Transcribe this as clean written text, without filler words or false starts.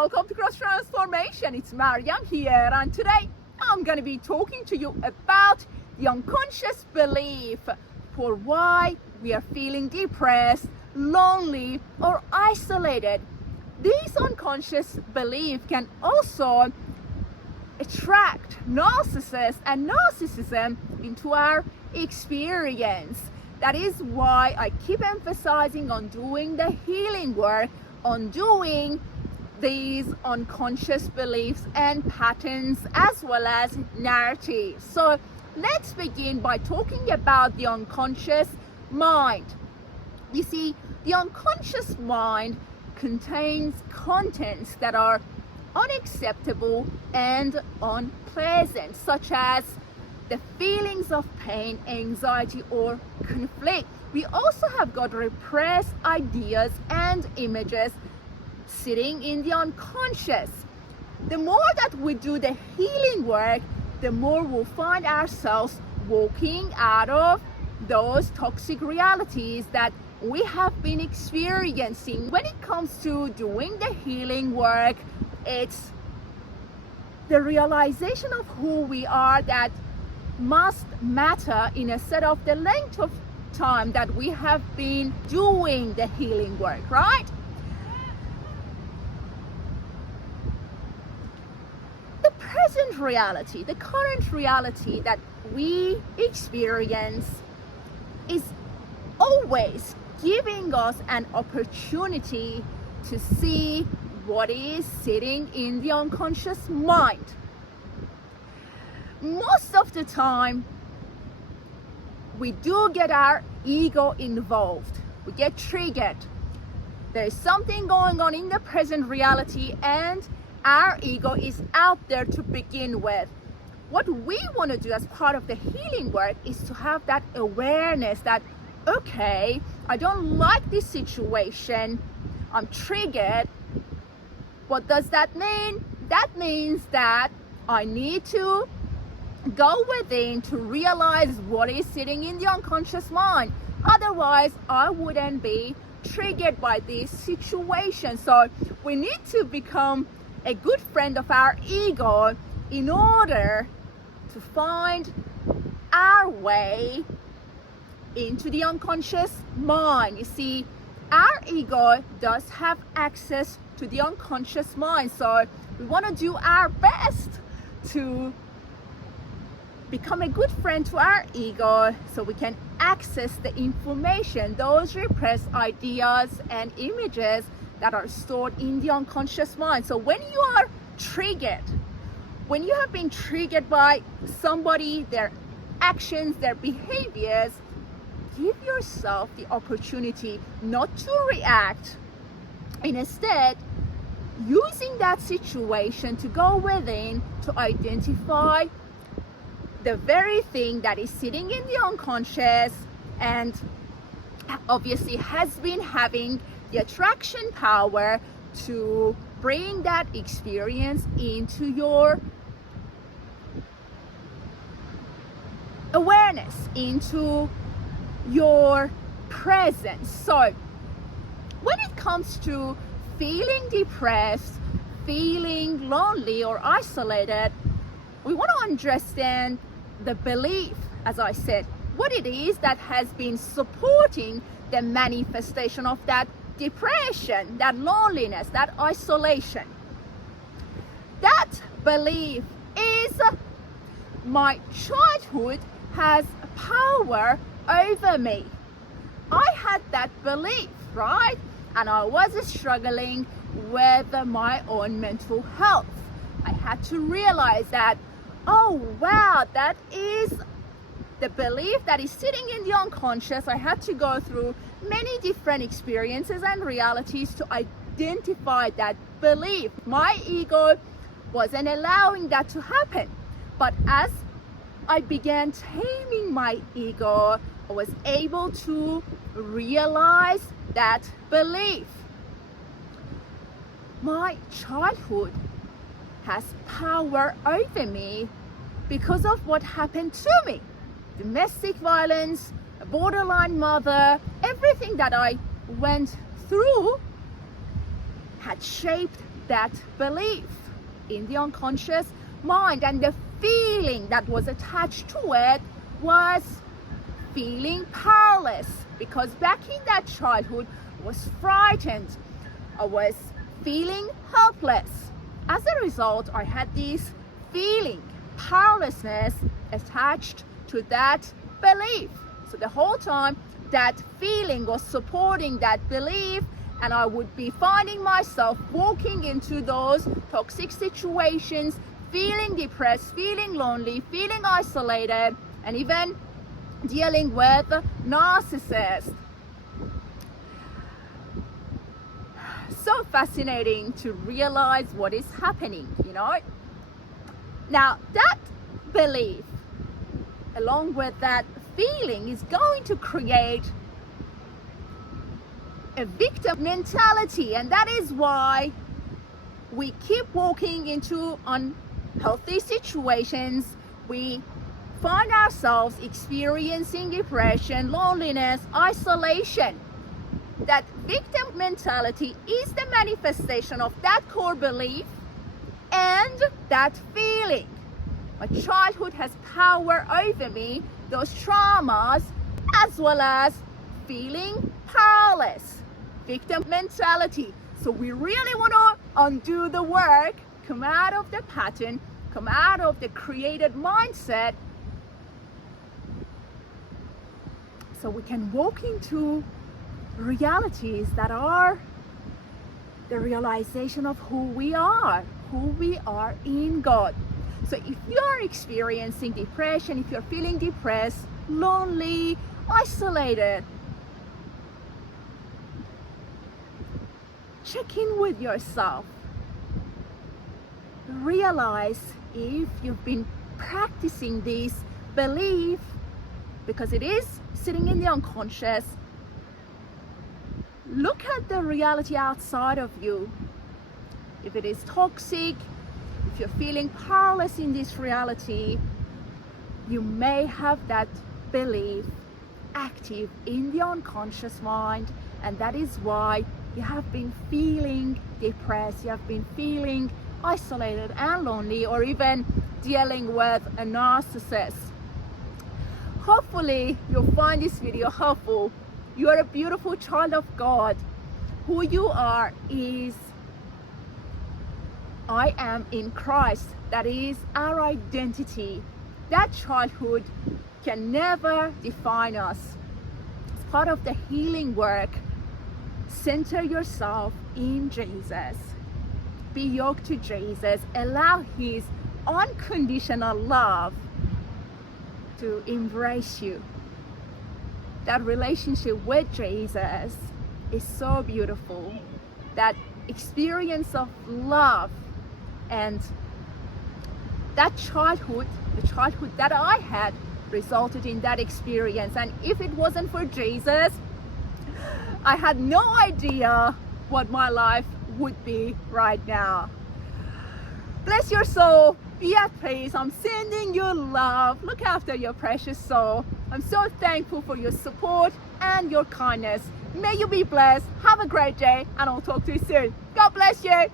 welcome to Cross Transformation. It's Mariam here, and today I'm going to be talking to you about the unconscious belief for why we are feeling depressed, lonely, or isolated. These unconscious beliefs can also attract narcissists and narcissism into our experience. That is why I keep emphasizing on doing the healing work, on doing these unconscious beliefs and patterns as well as narratives. So let's begin by talking about the unconscious mind. You see, the unconscious mind contains contents that are unacceptable and unpleasant, such as the feelings of pain, anxiety, or conflict. We also have got repressed ideas and images sitting in the unconscious. The more that we do the healing work, the more we'll find ourselves walking out of those toxic realities that we have been experiencing. When it comes to doing the healing work, it's the realization of who we are that must matter instead of the length of time that we have been doing the healing work, right? The present reality, the current reality that we experience is always giving us an opportunity to see what is sitting in the unconscious mind. Most of the time, we do get our ego involved. We get triggered. There's something going on in the present reality and our ego is out there to begin with. What we want to do as part of the healing work is to have that awareness that, okay, I don't like this situation. I'm triggered. What does that mean? That means that I need to go within to realize what is sitting in the unconscious mind. Otherwise, I wouldn't be triggered by this situation. So we need to become a good friend of our ego in order to find our way into the unconscious mind. You see, our ego does have access to the unconscious mind. So we want to do our best to become a good friend to our ego so we can access the information, those repressed ideas and images that are stored in the unconscious mind. So when you are triggered, when you have been triggered by somebody, their actions, their behaviors, give yourself the opportunity not to react. Instead, using that situation to go within to identify the very thing that is sitting in the unconscious and obviously has been having the attraction power to bring that experience into your awareness, into your presence. So when it comes to feeling depressed, feeling lonely or isolated, we want to understand the belief, as I said, what it is that has been supporting the manifestation of that depression, that loneliness, that isolation. That belief is my childhood has power over me. I had that belief, right? And I was struggling with my own mental health. I had to realize that, oh wow, that is the belief that is sitting in the unconscious. I had to go through many different experiences and realities to identify that belief. My ego wasn't allowing that to happen. But as I began taming my ego, I was able to realize that belief. My childhood has power over me because of what happened to me. Domestic violence, a borderline mother, everything that I went through had shaped that belief in the unconscious mind, and the feeling that was attached to it was feeling powerless, because back in that childhood I was frightened, I was feeling helpless. As a result, I had this feeling, powerlessness, attached to that belief. So the whole time that feeling was supporting that belief, and I would be finding myself walking into those toxic situations, feeling depressed, feeling lonely, feeling isolated, and even dealing with narcissists. So fascinating to realize what is happening, you know. Now that belief, along with that feeling, is going to create a victim mentality, and that is why we keep walking into unhealthy situations. We find ourselves experiencing depression, loneliness, isolation. That victim mentality is the manifestation of that core belief and that feeling. My childhood has power over me, those traumas, as well as feeling powerless. Victim mentality. So we really want to undo the work, come out of the pattern, come out of the created mindset, so we can walk into realities that are the realization of who we are in God. So if you're experiencing depression, if you're feeling depressed, lonely, isolated, check in with yourself. Realize if you've been practicing this belief, because it is sitting in the unconscious. Look at the reality outside of you. If it is toxic, if you're feeling powerless in this reality, you may have that belief active in the unconscious mind, and that is why you have been feeling depressed, you have been feeling isolated and lonely, or even dealing with a narcissist. Hopefully you'll find this video helpful. You are a beautiful child of God. Who you are is I am in Christ. That is our identity. That childhood can never define us. It's part of the healing work. Center yourself in Jesus. Be yoked to Jesus. Allow His unconditional love to embrace you. That relationship with Jesus is so beautiful. That experience of love and that childhood, the childhood that I had, resulted in that experience. And if it wasn't for Jesus, I had no idea what my life would be right now. Bless your soul. Be at peace. I'm sending you love. Look after your precious soul. I'm so thankful for your support and your kindness. May you be blessed. Have a great day, and I'll talk to you soon. God bless you.